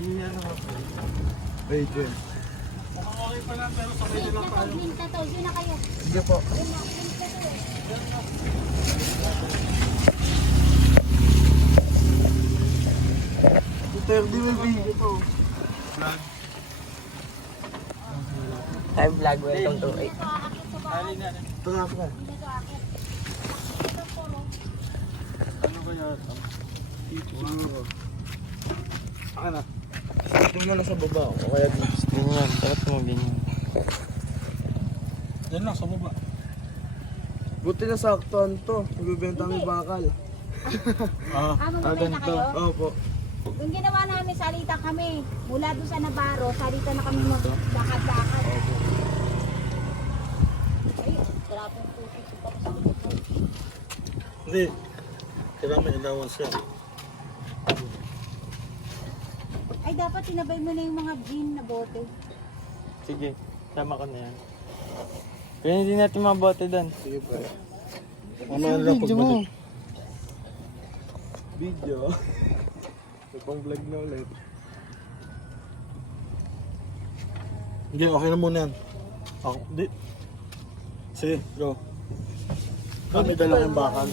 Wait. Mukhang okay pa lang, pero sabay na lang tayo. Minta to, yun na kayo. Sige po. Yun na, minta to eh. Ito yung video to. Hi vlog, welcome to Dito aakit sa bahay. Ito nga po. Dito aakit. Ito po, no? Ano kaya ito? Akin na. Ito na lang sa baba. O kaya dito. ganyan. Dapat mo ganyan. Yan lang, sa baba. Buti na saktuan to. Nagbibenta kami bakal. Ah, Magbibay na kayo? Opo. Yung ginawa namin, salita kami. Mula doon sa Navarro, salita na kami maglakad-lakad. Ay, grabing putik. hindi. Kailangan may allowance yan. Ay, dapat tinabay mo na yung mga gin na bote. Sige, sama ko na yan. Kaya hindi natin mabote doon. Sige po. Mamaya na lang pagbalik. Video. May pang vlog na ulit. Hindi, okay na muna yan. Ako, hindi. Sige, go. Kami dala yung bakal.